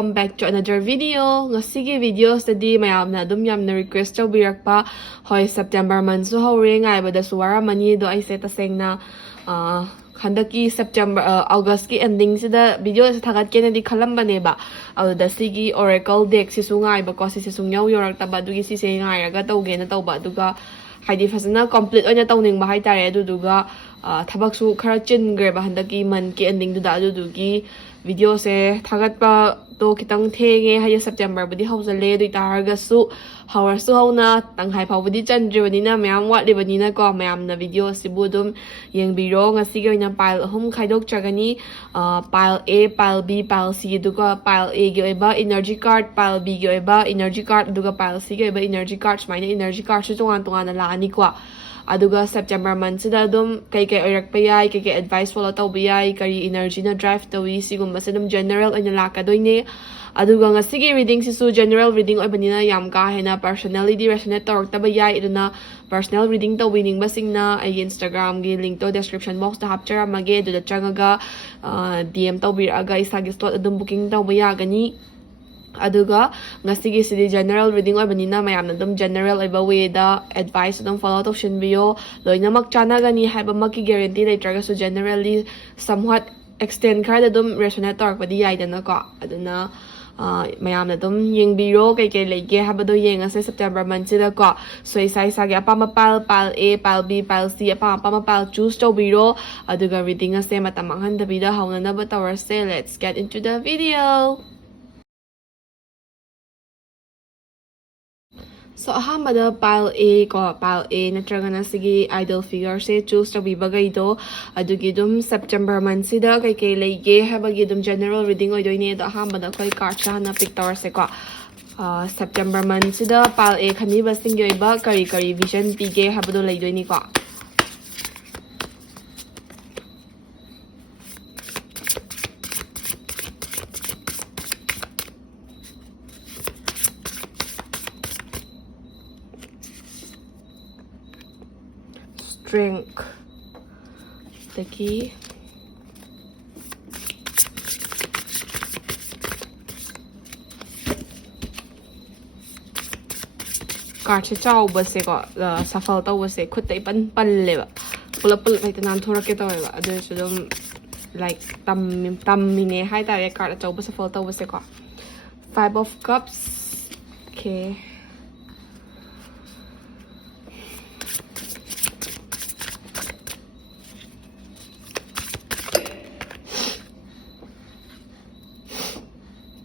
welcome back to another video. Ngasigi video study mayamna dum yamna request tawbirakpa hoi September month so hore ngaibada suwara mani do ai se tasengna handaki September August ki ending sida video sa thagat ke na di khalambane ba aduda sigi oracle deck si sungai ba ko si sungyaw yorak taba dugi si se ngai raga tawge na tawba duga haidi fasana complete oina tawning ba hai tare aduduga thabak su khara chin gre ba handaki man ki ending du da adudugi video se thagat pa to kitang thenge hay September budi hauzale dui targa su hawar su hauna tanghai phau budi chandri bani na mayam watli bani na ko mayam na video sibudum yeng biro ngasi ge na pile hum khaidok chagani pile A pile B pile C duga pile A ge oiba energy card pile B ge oiba energy card duga pile C ge oiba energy card smaina energy card su tongan tongan la ani kwa aduga September month sida dum kai oirak pa yai kai advice follow taw yai kari energy na drive tawi sigum basa dum general ina laka doine aduga ngasigi reading sisu general reading oibanina yam ka hena personality resonate torok taba yai iduna personal reading tawining basingna ai Instagram gi link to description box ta hapchara mage du da changaga DM tawbiraga isagi slot adum booking tawba yagani aduga ngasigi sidi general reading oibanina mayamna dum general oiba way da advice dum follow to shin bio loina mak chana gani haiba maki guarantee leitraga so generally somewhat extend khar dum resonate tork badi yai dana ko aduna mayamna dum yeng biro kai lege habado yeng ase September month sida ko so isai sagi apama pile A pile B pile C apama pile choose to biro aduga reading ase matamang handa bida hauna na ba tawar se let's get into the video. So ahambada pile A ko pile A natraga na sige idol figure se choose to bibagay do adugi dum September month sida kai lege habagi dum general reading oy doine do ahambada koi card sa na picture se ko September month sida pile A khani ba sing yoy ba kari vision pige habado lay doine ko drink the key card se chau ba se ko shuffle taw se khut tai pan le ba pulap hai ta nan thora ke taw ba adu su dum like tam mine hai ta re card chau ba shuffle taw se ko 5 of cups okay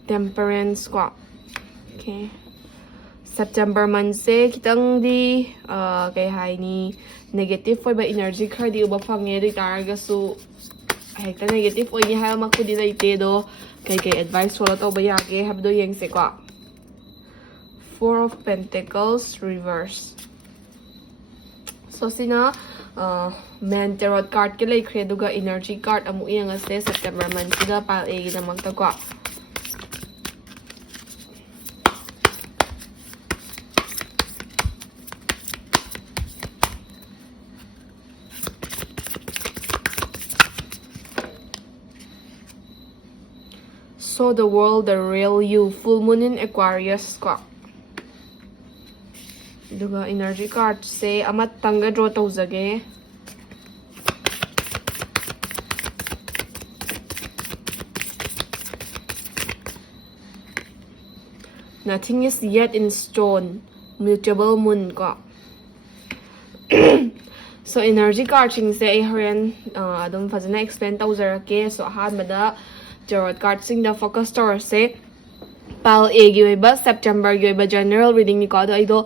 temperance ko okay September month se kitang di kay hai ni negative foi ba energy khar di uba phange ri targa su hekta negative oi ni ha ma khudi dai te do kay advice follow to ba ya ke habdo yeng se ko 4 of pentacles reverse so sina man tarot card ke lai khre duga energy card amu yang ase September month da pal e gi namang ta ko so the world the real you full moon in Aquarius ko duga energy card se amat tanga draw tawjage nothing is yet in stone mutable moon ko so energy card ching se ai horen adum fazana explain tawjarake so ahadmada tarot card sing the focus store se pile A gi oiba September gi oiba general reading ni ko do aido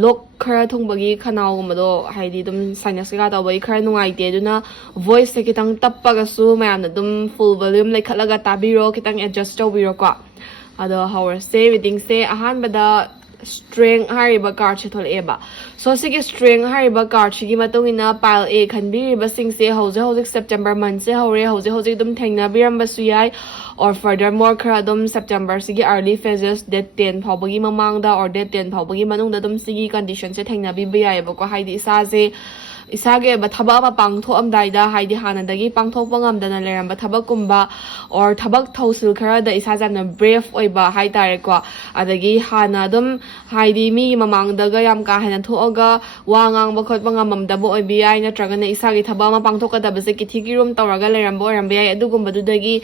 lok khara thongbagi khanao mado haidi dum sinus ga taw bai khara nungai te duna voice se kitang tappaga su mayam na dum full volume lai khalaga tabiro kitang adjust to biro ko ado hour se reading se ahan bada string hariba card che thol eba so sige string hariba card chi gi matong ina pile A khanbi ba sing se hoje September month se hore hoje dum thengna biram ba su yai or furthermore khara dum September sige early phases date 10 phawbagi mamang da or date 10 phawbagi manung da dum sige condition se thengna bi ba yai ba ko haidi sa se isage ba thaba ama pangtho amdaida haidi hanadagi pangtho pangamdana leramba thaba kumba or thabak thosil khara da isa jamna brave oiba haitare ko adagi hana dum haidi mi mamangdaga yam ka hena thoga wangang ba khot bangamamda bo oibi ai natragana isagi thaba ama pangtho ka da base kithigi rum tawraga leramba orambe ai adugumba dudagi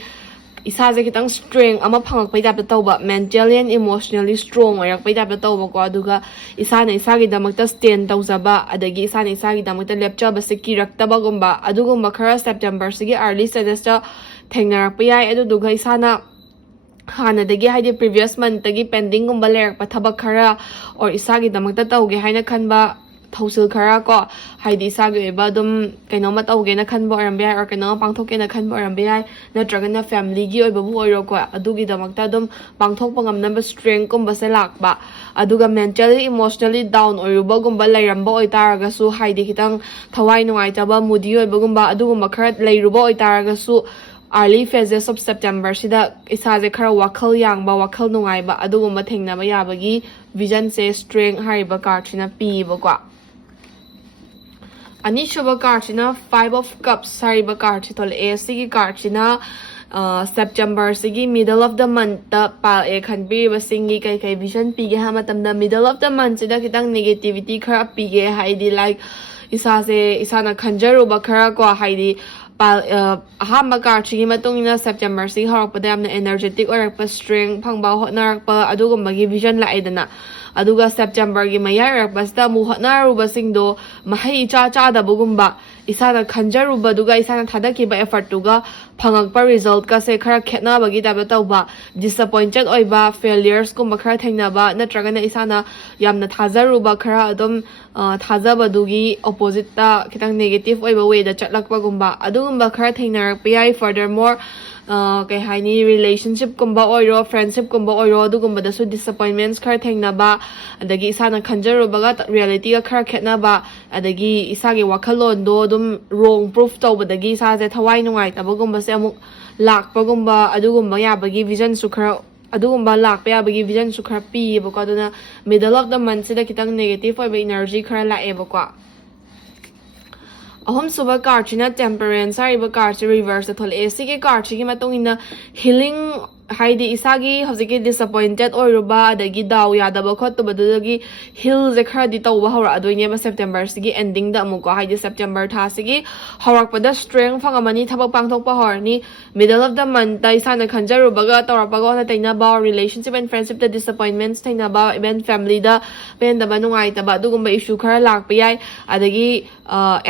isaje kitang strength ama phangak pai tap tawba mentally and emotionally strong oyak pai tap tawba ko aduga isana isagi damakta stand tawzaba adagi isana isagi damakta lepchaba se kirakta bagumba adugumba khara September sigi early stages ta thengnarak pai aduduga isana hanadagi haidi previous month tagi pending gumba lerak pa thabak khara or isagi damakta tawge haina khanba thosil khara ko haidi isagi eba dum kainoma tawge na khanba orambe or kainoma pangthoke na khanba orambe natragana family gi oiba bu oiro ko adugi damakta dum pangthok pangam number strength kumba se lakba aduga mentally emotionally down oiruba gumba lairamba oitaraga su haidi kitang thawai nungai taba moody oiba gumba adugumba khara leiruba oitaraga su early phases of September sida isaje khara wakhal yangba wakhal nungai ba adugumba thengnaba yabagi vision se strength hariba card sina pi ba ko ani shuba card sina 5 of cups hariba card thol a sigi card sina September sigi middle of the month ta pal e khan bi ba singi kai kai vision pi ge ha matam da middle of the month sida kitang negativity khara pi ge haidi like isana khanjaru ba khara ko haidi ahamba card sigi matungina September sigi horakpada yamna energetic orakpa strength phangba hotnarakpa adugumbagi vision laidana aduga September gi mayarakpasta mu hotnaruba singdo mahai cha da bugumba isana khanjaruba duga isana thadakiba effort tuga phangakpa result ka se khara khetna bagi tabla tawba disappointed oiba failures kumba khara thainaba natragana isana yamna thajaruba khara adum thajaba dugi opposite ta kitang negative oiba way da chatlakpa gumba adugumba khara thainarak pai furthermore kai haini relationship kumba oiro friendship kumba oiro adugumba da su disappointments khara thainaba adagi isana khanjaruba ga reality ga khara khetnaba adagi isagi wakhalon do dum wrong proof tawbadagi isaje thawai nungai tabagumba se amuk lakpagumba adugumba yabagi vision su khara adugumba lakpa yabagi vision su khara pi bako aduna middle of the month sida kitang negative oiba energy khara lae bako ahom suba card china temperance hariba card se reverse thol ac ke card chi matung ina healing haidi isagi hojiki disappointed oiruba adagi daw yadaba khotba dagi heal je khara di tawba hora adoine ba September sigi ending da amuko haidi September tha sigi horakpada strength phangamani thabak pangthokpa horni middle of the month ta isana khanjaruba ga tawrapaga na taina ba relationship and friendship da disappointments taina ba even family da pen da banungai ta ba dugumba issue khara lakpa yai adagi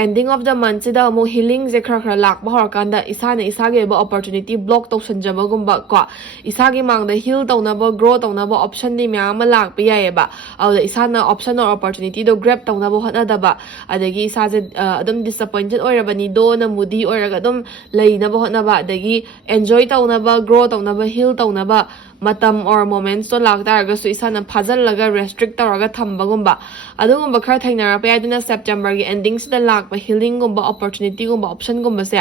ending of the month sida amu healing je khara lakba horakanda isana isage ba opportunity block tawsanjaba gumba ko isagi mangda heal tawnaba grow tawnaba option ni myama lakpa yaiba awda isana option or opportunity do grab tawnaba hotnadaba adagi isaje adum disappointed oirabani do na moody oiraga adum leinaba hotnaba adagi enjoy tawnaba grow tawnaba heal tawnaba matam or moments to laktarga su isana phajallaga restrict tawraga thambagumba adugumba khara thainara pa yadina September gi ending sida lakpa healing gumba opportunity gumba option gumba se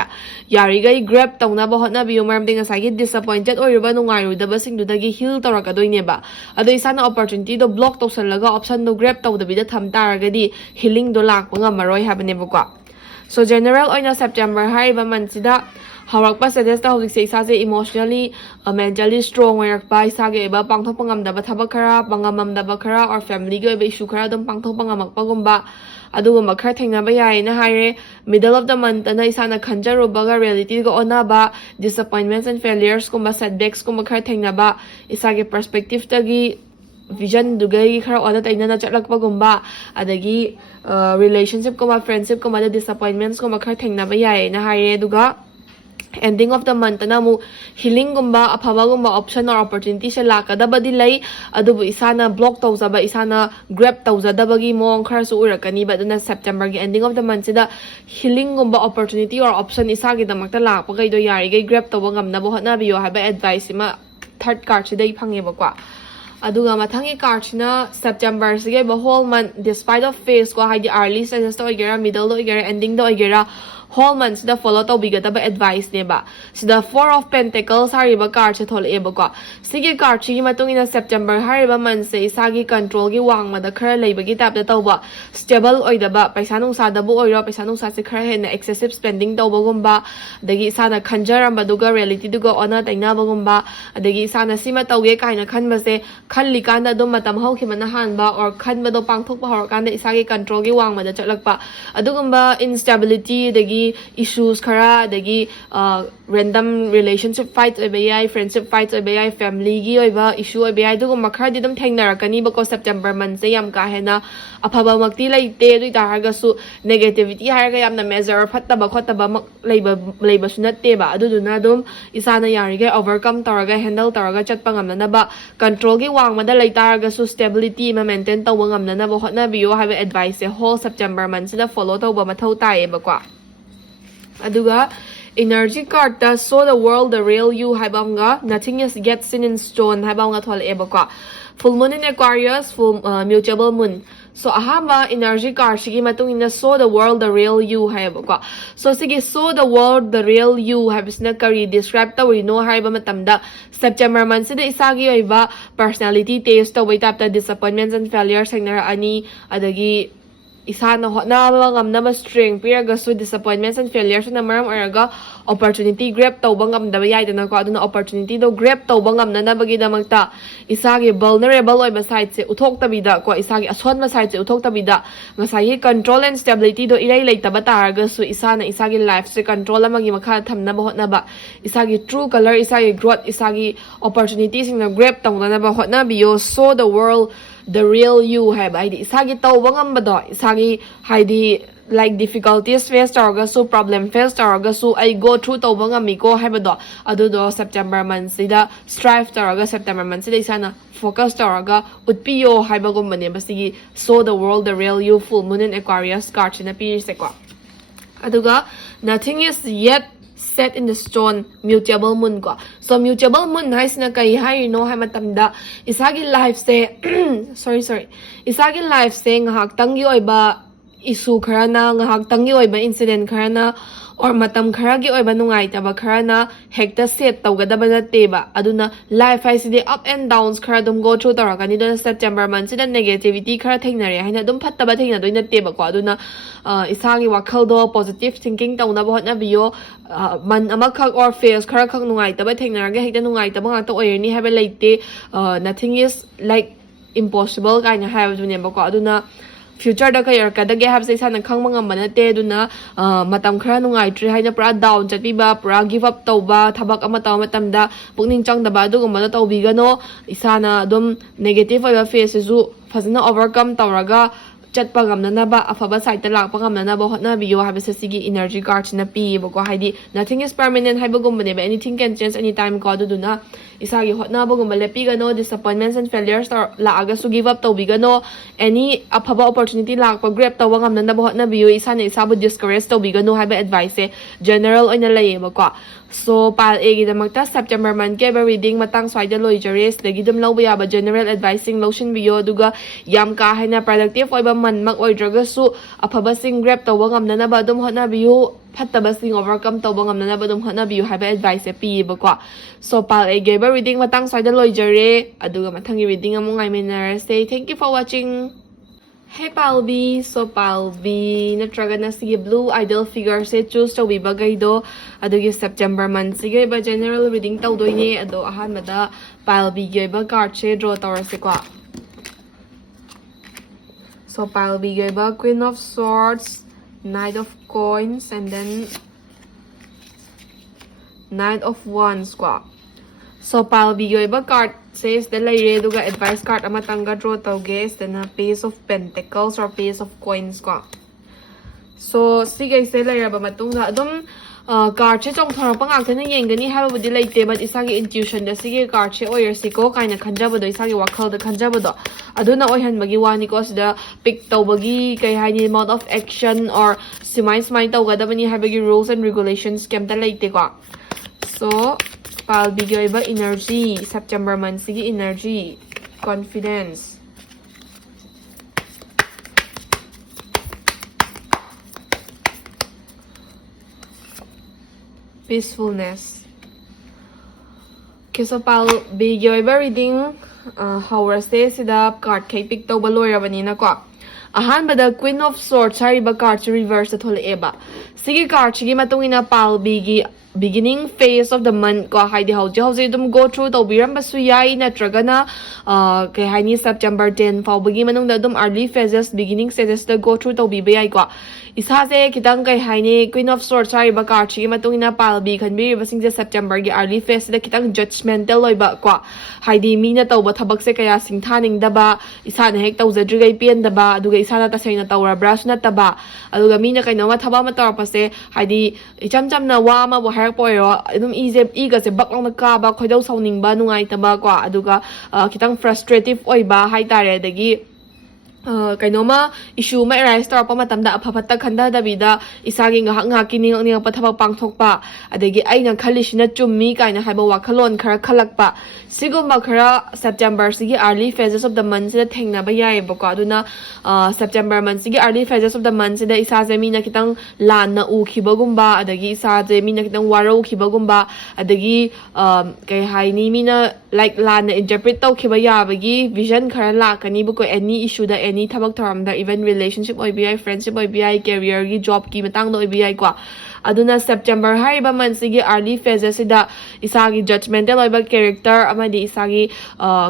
yarigai grab tawnaba hotnabi yomaramde ngasagi disappointed oiraba nungairudaba singdudagi heal tawraga doineba ado isana opportunity do block tawsallaga option do grab tawdabida thamtaragadi healing do lakpa ngamaroi habanebako so general oina September hariba month sida haurakpa suggest ta hojik se isaje emotionally mentally strong oirakpa isage eba pangthok pangamdaba thabak khara pangamamdaba khara or family gi issue khara dum pangthok pangamakpa gumba adugumba khara thengnaba yai na haire middle of the month na isana khanjaruba ga reality ga onaba disappointments and failures kumba setbacks kumba khara thengnaba isage perspective tagi vision dugai khara ona taina na chatlakpa gumba adagi relationship kumba friendship kumba da disappointments kumba khara thengnaba yai na haire duga ending of the month na mu healing gumba aphaba gumba option or opportunity se lakadabadi lai adubu isana block tawzaba isana grab tawzadabagi mong khara su urakani ba duna September gi ending of the month sida healing gumba opportunity or option isagi damakta lakpa gai do yari gai grab tawba ngamnabo hotnabiyo haba advice ma third card sida iphange ba aduga mathangi card sina September sige ba whole month despite of phase ko haidi early stages to igera middle do igera ending do igera whole month sida follow tawbigadaba advice neba sida 4 of pentacles hariba card se tholaeba ko sigi card chi matungina September hariba month se isagi control gi wangmada khara leibagi tapda tawba stable oidaba paisa nungsa dabu oiro paisa nungsa se khara hena excessive spending tawbagumba adagi isana khanjaramba duga reality duga ona tainabagumba adagi isana sima tawge kaina khanbase khanli kanda dum matam hawkhibana hanba or khanbado pangthokpa horkanda isagi control gi wangmada chatlakpa adugumba instability dagi issues khara dagi random relationship fights oiba yai friendship fights oiba yai family gi oiba issue oiba yai dugumba khara di dum thengnarakani bako September month se yam ka hena afaba makti laite dui taraga su negativity haraga yamna measure phattaba khotaba mak leiba sunatte ba aduduna dum isana yariga overcome taraga handle taraga chatpa ngamna ba control gi wangmada leitaraga su stability ma maintain tawba ngamna ba hotna biyo have advice whole September month sida follow tawba mathau tae ba kwa aduga energy card ta show the world the real you haibanga nothing is gets in stone haibanga thol e ba kwa full moon in Aquarius full mutable moon so ahama energy card shigi matung ina show the world the real you haiba kwa so sige show the world the real you habisna kari describe ta we know haiba matamda September month sida isagi oiba personality test to wait up the disappointments and failures hangna ani adagi isana hotnaba ngamnaba strength piraga su disappointments and failures na maram oraga opportunity grab tawba ngamdaba yaidana ko aduna opportunity do grab tawba ngamna na bagi damagta isagi vulnerable oiba side se uthoktabida ko isagi asonma side se uthoktabida ngasai control and stability do ilai leitaba taraga su isana isagi life se control amagi makha thamna ba hotnaba isagi true color isagi growth isagi opportunities na grab tawna ba hotna biyo so the world the real you have haidi isagi tawba ngambado isagi haidi like difficulties face taraga su problem face taraga su I go through tawba ngami ko habado adudo September month sida strive taraga September month sida isana focus taraga utpiyo haibagumane basigi so the world the real you full moon in Aquarius card na pirise ko aduga nothing is yet set in the stone mutable moon ko so mutable moon haisna kai hai no hai matamda isagi life se sorry isagi life se ngahak tangi oiba issue kharana ngahak tangi oiba incident kharana or matam kharagi oiba nungai taba kharana hekta set tawgadaba na teba aduna life haisidi up and downs khara dum go through tarakani do September month sida negativity khara thengnare haina dum phattaba thengna doina teba ko aduna isagi wakhal do positive thinking tawna ba hotna biyo man amakak or face khara khak nungai taba thengnaraga hekta nungai taba ngata oirni have leite nothing is like impossible kaina have dune ba ko aduna future da kayar kadage have say sana khangma ngamana te duna matam khara nungai tri haina pura down chatpi ba pura give up tawba thabak ama taw matamda pukning changdaba adugumba da tawbigano isana dum negative oiba face su fazana overcome tawraga chatpa ngamna ba afaba side ta lakpa ngamna ba hotna biyo have sigi energy card na pi ba ko haidi nothing is permanent haibagumba ne ba anything can change anytime ko aduna isagi hotna ba gumba lepi gano disappointments and failures or laaga su give up tawbigano any afaba opportunity lakpa grab tawba ngamna na ba hotna biyo isana isabu discourage tawbigano haiba advice general oina layeba ko so pal egi damakta September month ke ba reading matang swaida loijares dagi dum lawba yaba general advising lotion biyo duga yam ka haina productive oiba man mak oidraga su afaba sing grab tawba ngamna na ba dum hotna biyo phattaba sing overcome tawba ngamna na ba dum hotna biyo haiba advice pi ba ko so pal egi ba reading matang swaida loijare aduga mathangi reading amu ngai minare say thank you for watching. Hey Palbi, so Palbi, natraga na sige blue idol figure se choose to bibagay do adugi September month sige ba general reading taw doy ni ado ahan mada Palbi gay ba card se draw tower se kwa so Palbi gay ba Queen of Swords, Knight of Coins, and then Knight of Wands kwa so Palbi gay ba card says the lay duga advice card amatanga draw tawge then a Page of Pentacles or Page of Coins ko so sige se lay ba matunga adum card che chong thara pangak thana yengani haba budi laite but isagi intuition da sige card che oyer siko kaina khanjaba do isagi wakhal da khanjaba do aduna oihan magi wani ko sida pick tawbagi kai haini amount of action or simai tawga da bani habagi rules and regulations kem ta laite ko so Palbi ba energy September month sige energy confidence peacefulness. Okay, so pal bigyo iba reading hawrase sida card kay pick tawba loirabanina ko. Ahanbada Queen of Swords hariba card reverse at eba. Sige card sige matungina pal bigi beginning phase of the month ko haidi hauji dum go through to biram basu yai natraga na kay haini September 10 fau bagi manungda dum early phases beginning stages the go through to bi yai ko isa se kitang kay haini Queen of Swords hariba card sige matungina pal bi kan bi basing se September gi early phase da kitang judgmental loiba ko haidi mina tawba thabak se kaya singthaning daba isa na hek tawjadrigai pen daba aduga isa na tasayna tawra brush na taba aduga mina kay no ma thaba ma tawra pase haidi icham cham na wa ma bo har poiro adum iga se bak long na ka ba khoidau sauning ba nungai taba kwa aduga kitang frustrative oiba haitare dagi kainoma issue ma arise tor pa matamda aphapatta khanda dabida isagi ngahak kining ning pathabak pangthokpa adagi aina khalisina chummi kaina haiba wakhalon khara khalakpa siguma khara September sigi early phases of the month da thengna ba yai ba ko aduna September month sigi early phases of the month da isa je mina kitang lan na u khibagumba adagi isa je mina kitang waro khibagumba adagi kai haini mina like lan na interpret taw khiba ya bagi vision khara la kani bu ko any issue da any thabak tharam da even relationship oi bi friendship oi bi career gi job ki matang da oi bi kwa aduna September hariba month sigi early phases da isagi judgmental oiba character amadi isagi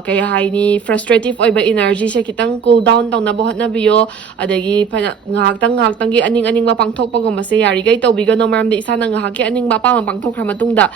kay haini frustrative oiba energy se kitang cool down tawna bo hotna biyo adagi ngahak gi aning mapangthok pagom se yari gai tawbiga no maram de isa na ngahak ki aning ba pa mapangthok khra matungda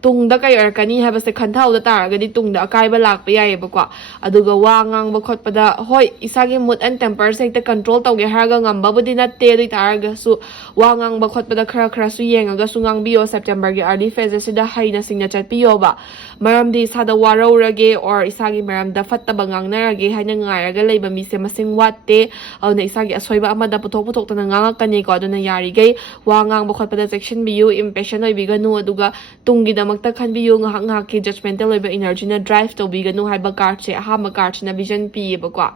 tungda kay arkani haba se khanthaw da taragadi tungda akai ba lakpa yai ba kwa aduga wa ngang ba khot pada hoi isagi mood and temper se ta control tawge harga ngamba budi na te dui taraga su wa ngang ba khot pada khra su yengaga su ngang biyo September gi early phases da haina singna chat biyo ba maram di sada waro rage or isagi maram da fatta ba ngang na rage haina ngairaga leiba mi se masing watte au na isagi asoiba amada putok ta nganga kani ko aduna yari gai wa ngang ba khot pada section biyo impatient oi biga nu aduga tungi da makta khan biyo ngahak ki judgmental oiba energy na drive to biga nu haiba card che ahama card na vision pi ba kwa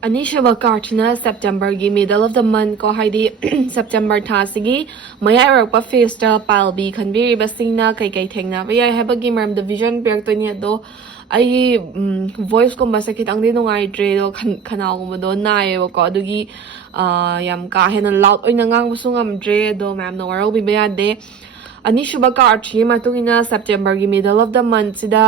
anisha ba card na September gi middle of the month ko haidi September tha sigi maya rak pa face ta pal bi khan bi ba singna kai thengna ba yai haiba gi maram the vision per to ni do ai voice ko ba sa kitang di nungai tre do khanaw ko do nai ba ko adugi yam ka hena loud oina ngang busungam dre do ma'am no waro bi ba de anishuba card chi matungina September gi middle of the month sida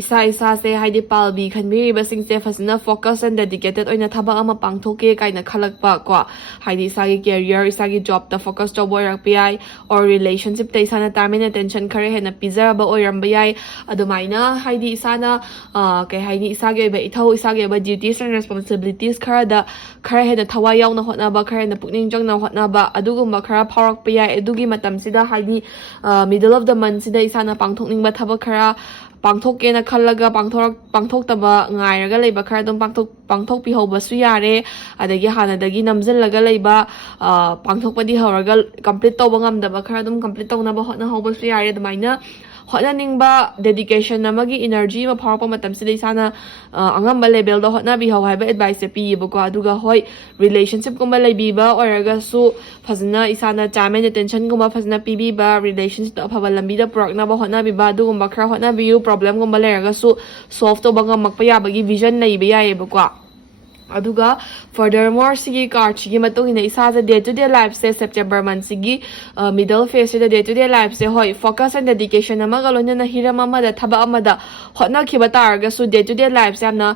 isa se haidi palbi khanbi basing se fasina focus and dedicated oina thaba ama pangthoke kaina khalakpa ko haidi sagi career isagi job ta focus to boy rak pi or relationship ta isana tarmin attention khare hena pizza ba oiram bai adumaina haidi isana kai haidi isagi ba ithau isagi ba duties and responsibilities khara da khare hena thawa yauna hotna ba khare na pukning jangna hotna ba adugumba khara pharak pi adugi matam sida haidi middle of the month sida isana pangthokning ba thaba khara pangthok na khallaga pangthok taba ngairaga leiba khara dum pangthok pi hoba su yare adagi hanadagi namjillaga leiba pangthok padi horaga complete to bangam daba khara dum complete to na ba hotna hoba su yare damaina hotna ningba dedication namagi energy ma phawpa matam sida isana angamba level do hotna bi haw haiba advice pi ba ko aduga hoi relationship kumba leibiba oraga su fazna isana time and attention kumba fazna pibi ba relationship to phaba lambi da prok na ba hotna bi ba dugumba khara hotna bi problem kumba leraga su solve to banga makpa ya bagi vision leiba ya ba ko aduga furthermore sigi card sigi matungina isa the day to day life se September month sigi middle phase the day to day life se hoi focus and dedication amagalona na hirama amada thaba amada hotna khiba targa su day to day life se amna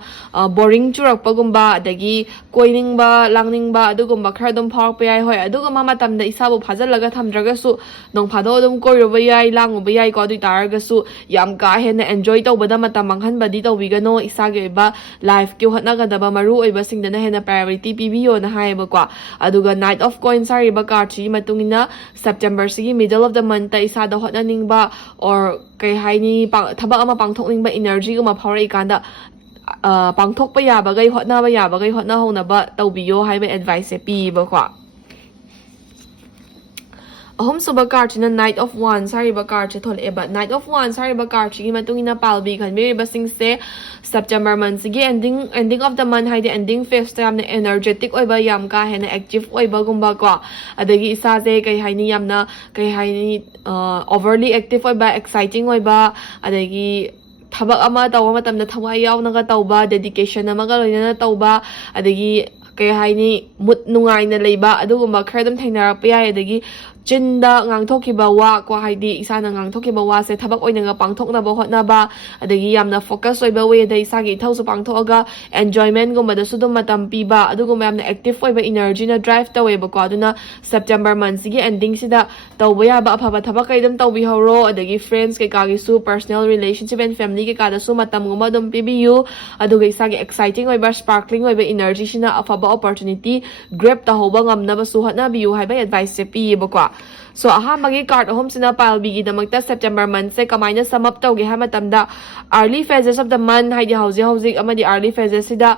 boring churak pagumba adagi koining ba langning ba adugumba khara dum phawak pa yai hoi aduga mama tamda isa bu phajalaga thamdraga su nong phado dum koiroba yai langu ba yai ko adu targa su yam ka hena enjoy tawbada matam manghan badi tawbigano isa ge ba life ki hotna ga daba maru oiba singdana hena priority pibiyo na haiba kwa aduga night of coins ari ba card chi matungina September sigi middle of the month ta isa da hotna ningba or kai haini thaba ama pangthok ningba energy ma phawrai kanda pangthok pa ya ba gai hotna hona ba tawbiyo haiba advice pi ba kwa ahom suba card china Knight of Wands hariba card che thole eba Knight of Wands hariba card chi matungina palbi khan me ba sing se September month gi ending of the month haide ending phase ta yamna energetic oiba yam ka hena active oiba gumba ko adagi isa je kai haini yamna kai haini overly active oiba exciting oiba adagi tabak ama tawa matamda thawai yaw naga tawba dedication amaga loina tawba adagi kay haini mut nungai na leiba adugumba khar dum thainarap yai adagi chinda ngangthokiba wa ko haidi isana ngangthokiba wa se thabak oinanga pangthokna ba hotna ba adagi yamna focus oiba we da isagi thausu pangthoga enjoyment gumba da sudum matam piba adugumba yamna active oiba energy na drive tawe ba ko aduna September month gi ending sida tawba ya ba aphaba thabak kai dum tawbi horo adagi friends ke kagi su personal relationship and family ke kada su matam gumba dum pibiu aduga isagi exciting oiba sparkling oiba energy sina aphaba opportunity grab ta hoba ngamna ba su hotna biu haiba advice se pi ba ko so ahambagi card ahom sina palbi gi damakta September month se kamaina sum up tawge ha matamda early phases of the month haidi hauji amadi early phases sida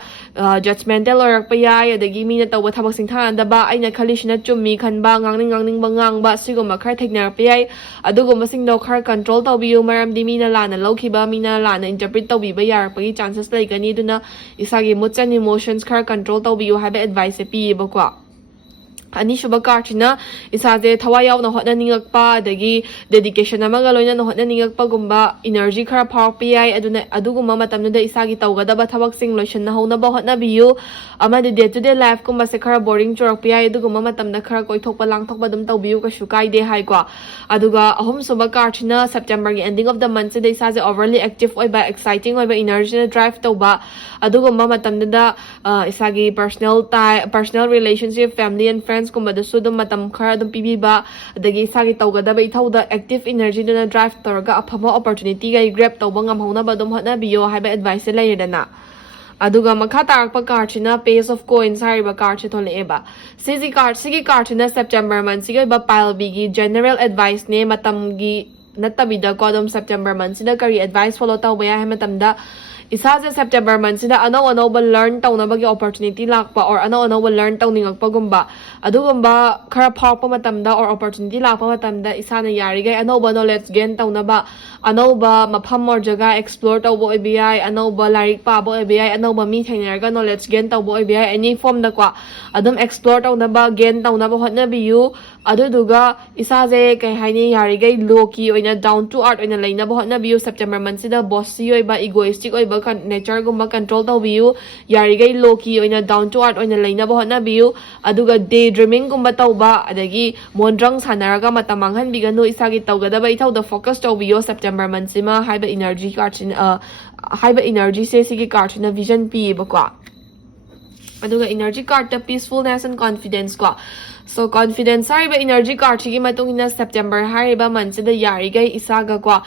judgmental orak pa yai adagi mina tawba thabak singtha anda ba aina khalisina chummi khanba ngangning ba ngangba sigoma khar theknar pa yai aduguma singdo khar control tawbiu maram di mina lana lokhiba mina lana interpret tawbi ba yar pagi chances laigani duna isagi moods and emotions khar control tawbiu haba advice pi ba ko ani shuba card na isaje thawayaw na hotna ningak pa adagi dedication amaga loina na hotna ningak pa gumba energy khara power pi aduna aduguma matamna da isagi tawgada ba thabak sing lotion na hona ba hotna biu ama de day to day life kumba se khara boring chorak pi aduguma matamna khara koi thokpa lang thokpa dum tawbiu ka shukai de hai kwa aduga ahom suba card na September gi ending of the month se de isaje overly active oi ba exciting oi ba energy na drive tawba aduguma matamna da isagi personal relationship family and friends kumba da su dum matam khara dum pibiba adagi sagi tawgada ba ithauda active energy duna drive torga aphama opportunity ga grab tawba ngam hona ba dum hotna biyo haiba advice layedana aduga makha tarakpa card china Page of Coins hariba card che thole eba sigi card na September month siga ba pile bigi general advice ne matam gi natabida ko dum September month sida kari advice follow tawba ya matamda isaje September month sida ano ba learn taw na bagi opportunity lakpa or ano ba learn taw ningak pagumba adugumba khara phawpa matamda or opportunity lakpa matamda isana yari gai ano ba knowledge gain taw na ba ano ba mapham or jaga explore taw bo ebi ano ba larik pa bo ebi ano ba mi thainar ga knowledge gain taw bo ebi any form da kwa adum explore taw na ba gain taw na ba hotna biu aduduga isaje kai haini yari gai loki oina down to earth oina leina ba hotna biu September month sida bossy oi ba egoistic oi ba nature gumba control tawbiu yari gai loki oina down to earth oina leina ba hotna biu aduga daydreaming gumba tawba adagi mondrang sanaraga matamang han biganu isagi tawgada ba ithau da focus tawbiu September month sima haiba energy card haiba energy se sigi card na vision pi ba kwa aduga energy card ta peacefulness and confidence kwa so confidence hariba energy card chigi matungina September hariba month da yari gai isaga kwa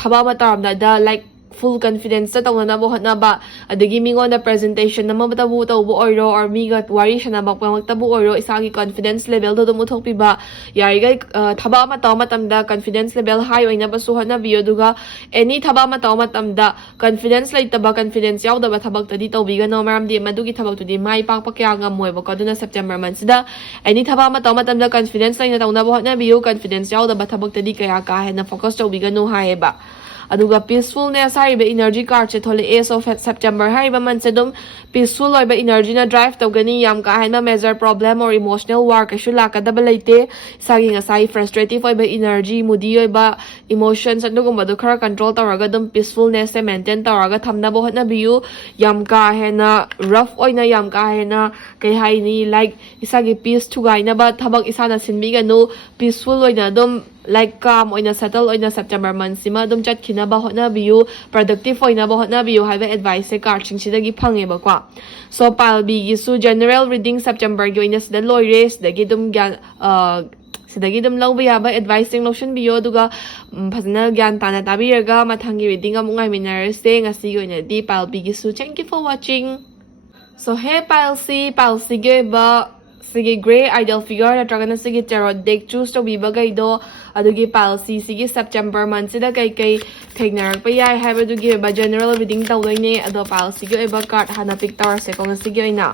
thaba mataramda da like full confidence ta tawna bo hotna ba adagi mingon da presentation na mabatabu tawbo oiro or miga wari shana ba pangtabu oiro isagi confidence level do muthok pi ba yari gai thaba ma taw matamda confidence level high oina ba su hotna bio duga any thaba ma taw matamda confidence lai taba confidence yaw da ba thabak tadi tawbiga no maram di madugi thabak tu di mai pak pakya ngamoi ba ko duna September month da any thaba ma taw matamda confidence lai na tawna bo hotna bio confidence yaw da ba thabak tadi kaya ka he na focus tawbiga no hai ba aduga peacefulness hariba energy card che thole Ace of September hariba month sedum peaceful oiba energy na drive tawgani yam ka haina major problem or emotional war ka shula ka double leite sagi ngasai frustrative oiba energy moody oiba emotions adugumba do khara control tawraga dum peacefulness se maintain tawraga thamna bo hotna biu yam ka hena rough oina yam ka hena kai haini like isagi peace thugaina ba thabak isana sinbi ga no peaceful oina dum like calm oina settle oina September month sima dum chat khina ba hotna biu productive oina ba hotna biu haiba advice se card sing sidagi phange ba kwa so pal bi gi su general reading September gi oina sida loy race dagi dum gyan sidagi dum lawba ya ba advice sing lotion biu duga phajna gyan tana tabiraga mathangi reading amungai minar se ngasi gi oina di pal bi gi su thank you for watching so hey pal C ge ba sigi gray ideal figure natragana sigi tarot deck choose to biba gaido adugi palsi sigi September month sida kai thegnarak pa yai haiba dugi ba general reading tawdoine ado palsi gi ba card hana pick tower se kong sigi oina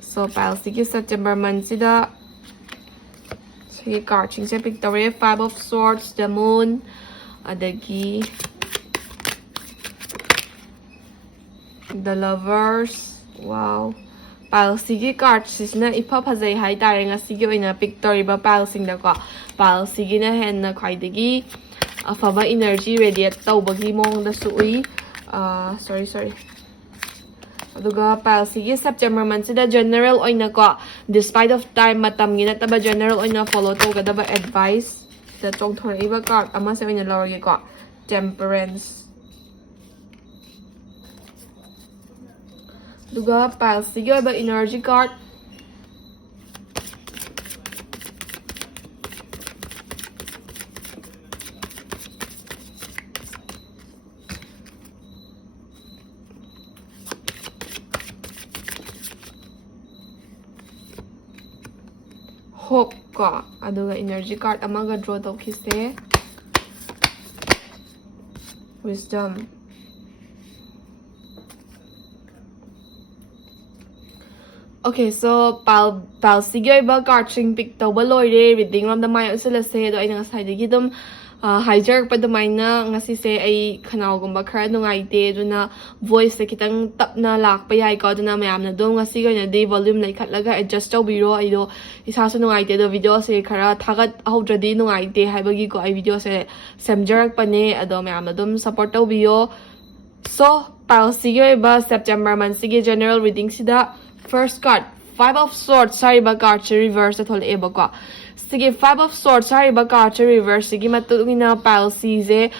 so palsi gi September month sida Sige card ching se pick tawre 5 of swords, the moon, adagi the lovers. Wow. Pile sige card sisna ipa phajai hai tare nga sige oina pick toriba pile sing da ko. Pile sige na hen na khwaidagi afaba energy radiate tawbagi mong da sui. Sorry. Aduga pile sige September month sida general oina ko despite of time matam gi nataba general oina follow to gadaba advice da chong thor iba card ama se oina lawr gi ko temperance. Duga pile sige ba energy card. Hope ko aduga energy card amaga draw to kise wisdom. Okay, so pal sige ba card ching pick to ba loire reading rom the my usula se do ai nga sai digi dum hijack pa do mai na ngasi se ai khanau gumba khara nungai te duna voice se kitang tap na lak pa yai ko duna mayam na dum ngasi go na de volume lai khat laga adjust to biro ai do isa su nungai te do video se khara thagat haudradi nungai te hai bagi ko ai video se semjarak pa ne ado mayam na dum support to bio. So pal sige ba September month sige general reading sida first card 5 of swords sorry ba card reverse at all eba ko. Sige 5 of swords sorry ba card reverse sige matugina pile size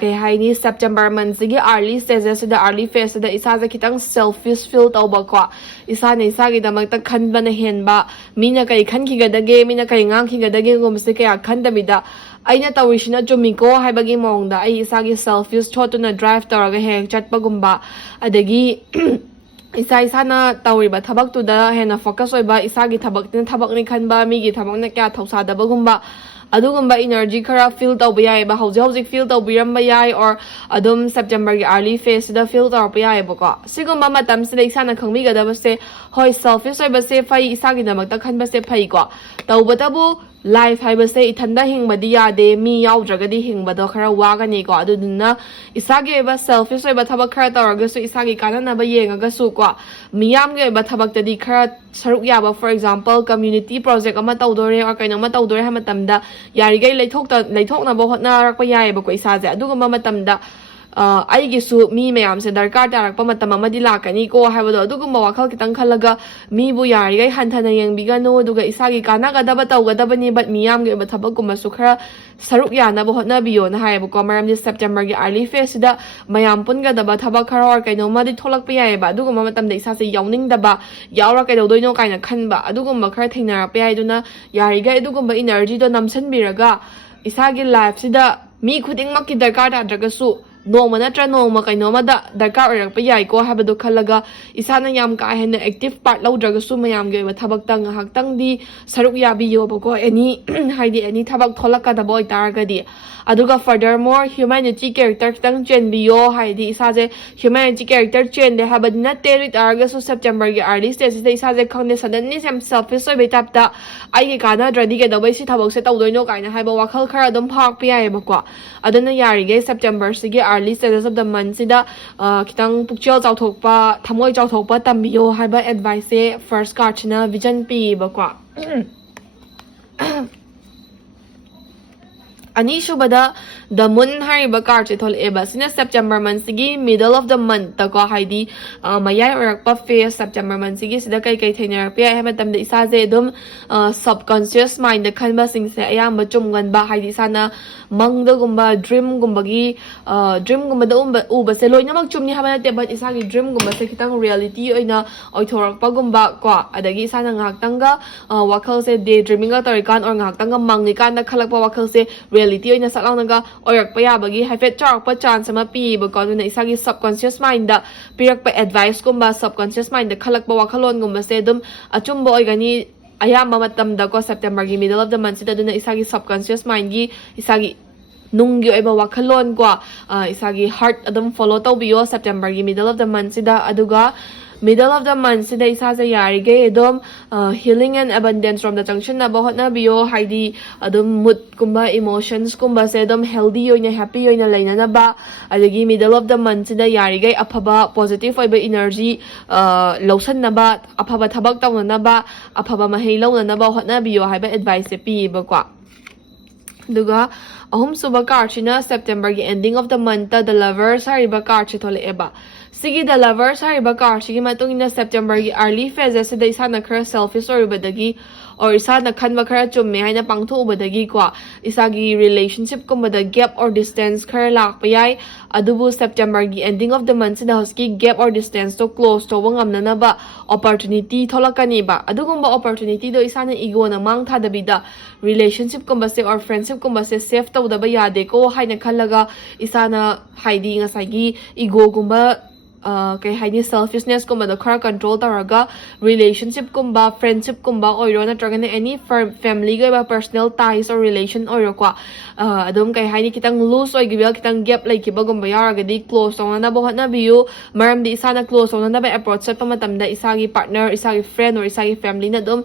kay hay ni September month sige early stages the early phase da isa sa kitang selfish feel taw ba ko isa na isa gida magtagkhan ba na hen ba mina kay khan kigadage mina kay ngang kigadage gumse kaya khan damida ay na tawish na jumiko hay bagi mong da ay isa gi selfish choto na drive taraga hek chat pagumba adagi isa na tawriba thabak tu da hena focus oiba isa gi thabak ni khanba mi gi thabak na kya thausa da bagumba adugumba energy khara feel tawba yai ba hauji feel tawbiram ba yai or adum September gi early phase da feel tawba yai ba ko sigumba matam sida isa na khangmi ga da ba se hoi selfish oiba se phai isa gi namak ta khanba se phai ko tawba tabu life hai ba se ithanda hingmadi yade mi yaudragadi hingbado khara wagani ko aduduna isagi ba selfish ba thabak khara tawraga su isagi kanana ba yengaga su ko miyam ge ba thabak tadi khara saruk ya ba for example community project ama tawdore or kaino ma tawdore ha matamda yari gai leithokna ba hotna rakpa yai ba ko isaje aduga ma matamda aigi su mi mayam se darkar tarakpa matam amadi lakani ko haibado adugumba wakhal kitang khalaga mi bu yari gai hanthana yengbigano duga isagi kana gadaba tawgadabani but miyam ge ba thabakuma su khara saruk yana ba hotna biyo na haibu ko maram di September gi early phase da mayam punga da ba thabak khara or kaino ma di tholak pa yai ba adugumba matam da isa se yawning da ba yawra kai doino kaina khanba adugumba khara thengna pa yai duna yari gai adugumba energy do namsan biraga isagi life sida mi khuding mak ki darkar da draga su noma natra noma kainoma da darkar oirakpa yai ko habado khalaga isana yam ka hen active part laudraga su mayam ge ba thabak tang hak tang di saruk yabi yo ba ko any haidi any thabak tholaka da boy targa di aduga furthermore humanity character tang chen bi yo haidi isa je humanity character chen de habad na terit arga su September ge early stage de isa je khangde suddenly sam selfish oi betap da ai ge kana dradi ge da bai si thabak se tawdoino kaina haiba wakhal khara dum phak pi ai ba ko aduna yari ge September se ge early stages of the month sida kitang pukchel chawthokpa thamoi chawthokpa tambiyo haiba advice se first card china vision pi ba ko ani shubada the moon hariba card che thol eba sina September month sigi middle of the month ta ko haidi mayai orakpa phase September month sigi sida kai thainar pe ha matam da isa je dum subconscious mind da khanba sing se ayamba chumgan ba haidi sana mangda gumba dream gumba gi dream gumba da uba se loina mak chumni ha te but isa gi dream gumba se kitang reality oina oithorakpa gumba ko adagi sana ngak tanga wakhal se day dreaming ga torikan or ngak tanga mangi kan da khalakpa wakhal se reality oina salangnaga oirakpa yabagi haifet charakpa chance ama pi ba ko na isagi subconscious mind da pirakpa advice gumba subconscious mind da khalakpa wakhalon gumba se dum achumba oigani ayama matam da ko September gi middle of the month sida duna isagi subconscious mind gi isagi nunggi oiba wakhalon ko isagi heart adum follow tawbiyo September gi middle of the month sida aduga middle of the month sida isa sa yarigay adom healing and abundance from the junction na bahot na biyo haidi adom mood kumba emotions kumba se adom healthy oina happy oina laina na ba adagi middle of the month sida yarigay aphaba positive oiba energy lawsan na ba aphaba thabak tawna na ba aphaba mahei lawna na ba hot na biyo haiba advice pi ba kwa duga ahum suba card china September gi ending of the month the lovers hariba card chitole eba Sige the lovers hariba card sige matungin na September gi early phases sida isa na khara selfish or badagi or isa na khanba khara chumme haina pangtho badagi kwa isagi relationship ko bada gap or distance khara lak payai adubu September gi ending of the month sida hoski gap or distance to close to wangam na ba opportunity tholakani ba adugumba opportunity do isa na ego na mang thadabida relationship ko base or friendship ko base safe to da ba yade ko haina khalaga isa na haidi nga sagi ego gumba kay haini selfishness kumba do khara control taraga relationship kumba friendship kumba oiro na traga na any family ga ba personal ties or relation oiro kwa adum kay haini kitang loose oy gibel kitang gap like kiba gumba yaraga di close on na bohat na biyu maram di isa na close on na ba approach sa pamatam da isagi partner isagi friend or isagi family na dum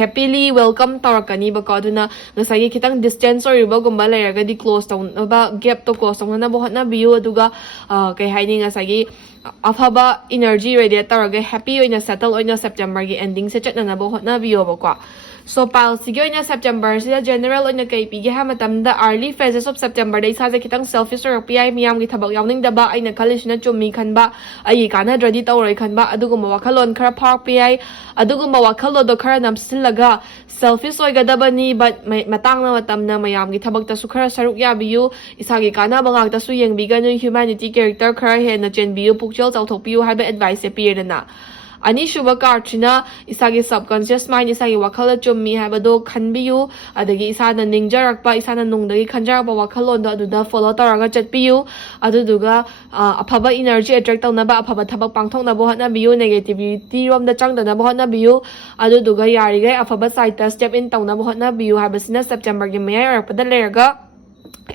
happily welcome tarakani ba ka duna ngasagi kitang distance or iba gumba layraga di close on ba gap to close on na bohat na biyu aduga kay haini ngasagi afaba energy ready taraga happy oina settle oina September gi ending se chatna na bo hotna biyo ba kwa so pal sige oina September sida general oina kay pigi ha matam the early phases of September dai sa kitang selfish or pi miyam gi thabak yawning da ba aina kalish na chumi khan ba ai kana ready tawroi khan ba aduguma wakhalon khara park pi aduguma wakhalo do khara nam silaga selfish oiga dabani but matang na matam na mayam gi thabak ta su khara saruk ya biyu isagi kana bangak ta su yeng biga no humanity character khara he na chen biyu pukchel chawthok biyu haiba advice pi na ani shuba karchina isagi subconscious mind isagi wakhala chummi habado khanbiyu adagi isana ningjarakpa isana nungdagi khanjarakpa wakhalon do aduda follow taraga chatpiyu aduduga aphaba energy attract tawna ba aphaba thabak pangthokna bo hatna biyu negativity rom da changdana bo hatna biyu aduduga yarigai aphaba side step in tawna bo hatna biyu habasina September gi mayai arakpada leraga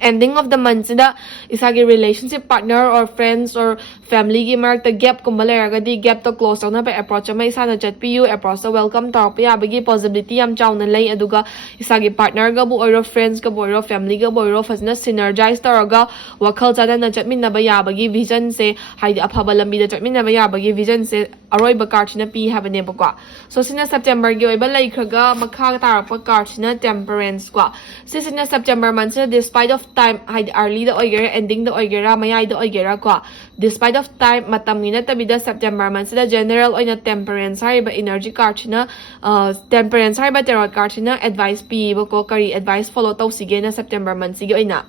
ending of the month sida isagi relationship partner or friends or family gi mark the gap kumbaleraga di gap to close na ba approach ma isana chat pu approach to welcome tarp ya bagi possibility am chawna lay aduga isagi partner ga bu or friends ga bu or family ga bu or fazna synergize taraga wakhal jada na chatmin na ba ya bagi vision se haidi aphaba lambi da chatmin na ba ya bagi vision se aroi ba card na pi habane ba kwa so sina September gi oi ba lai khaga makha tarap card na temperance kwa sina September month despite of time haidi early da oigera ending da oigera mayai da oigera kwa despite of time matam ni na tabida September month da general oina temperance hariba energy card na temperance hariba tarot card na advice pi ba ko kari advice follow taw sige na September month sige oina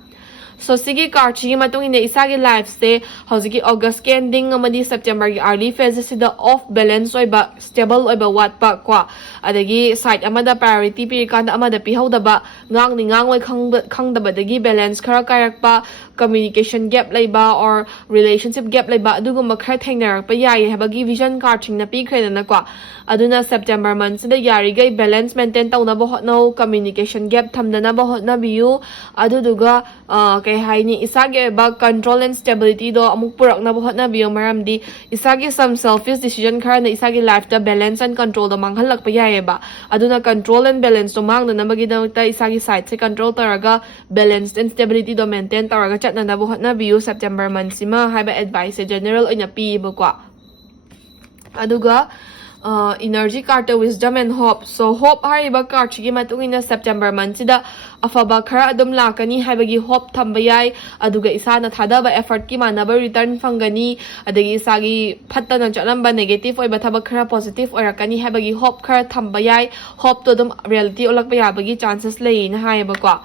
so sige card sige matong ina isagi life se hozigi August ke ending amadi September gi early phase sida off balance oiba stable oiba wat pa kwa adagi side amada priority pi kanda amada pi hoda ba ngang ni ngang oi khang da badagi balance khara kayak pa communication gap laiba or relationship gap laiba aduguma khara thengnar pa yai habagi vision card na pi khredana na kwa aduna September month sida yari gai balance maintain tawna bo hotno communication gap thamdana bo hotna biu aduduga kay haini isagi ba control and stability do amuk purak na bo hotna biu maramdi isagi some selfish decision khara na isagi life da balance and control do manghalak pa yai ba aduna control and balance do mangna na magidamta isagi side se control taraga balance and stability do maintain taraga chatna na bo hotna biu September month sima haiba advice general oina pi ba kwa aduga energy card wisdom and hope so hope hariba card gi matungina September month sida afaba khara adum lakani haibagi hope thambayai aduga isana thadaba effort ki manaba return fangani adagi isagi phattana chalamba negative oiba thaba khara positive oirakani haibagi hope khara thambayai hope to dum reality olakba yabagi chances lei na haiba kwa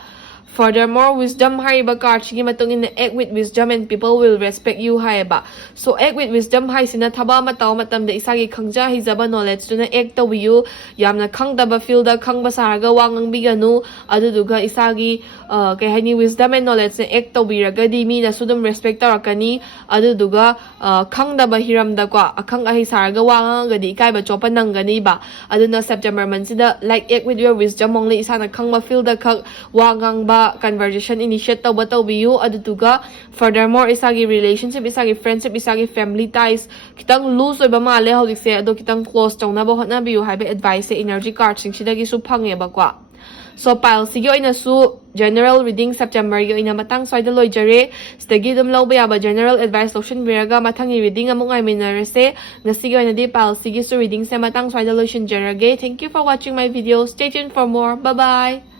furthermore wisdom haiba card gi matungin act with wisdom and people will respect you haiba so act with wisdom haisina thaba mataw matam da isagi khangja hijaba knowledge tuna act to you yamna khangdaba field da khangba saraga wangang biganu aduduga isagi kay hani wisdom and knowledge na act to biraga di mi na sudum respect tarakani aduduga khangdaba hiram da kwa akhang ahi saraga wangang gadi kai ba chopa nanggani ba aduna September month sida like act with your wisdom only isana khangba field da khak wangang ba conversation initiate tauba taubiyu adutuga furthermore isagi relationship isagi friendship isagi family ties kitang loose oiba male hojikse ado kitang close tawna ba hotna biyu haibe advice energy card sing sidagi su phange ba kwa so pile sige oina su general reading September gi oina matang swaida loijare stagi dum lawba ya ba general advice lotion biraga mathangi reading among ai minarase ngasigi oina di pile sige su reading se matang swaida lotion jarage. Thank you for watching my video. Stay tuned for more. Bye bye.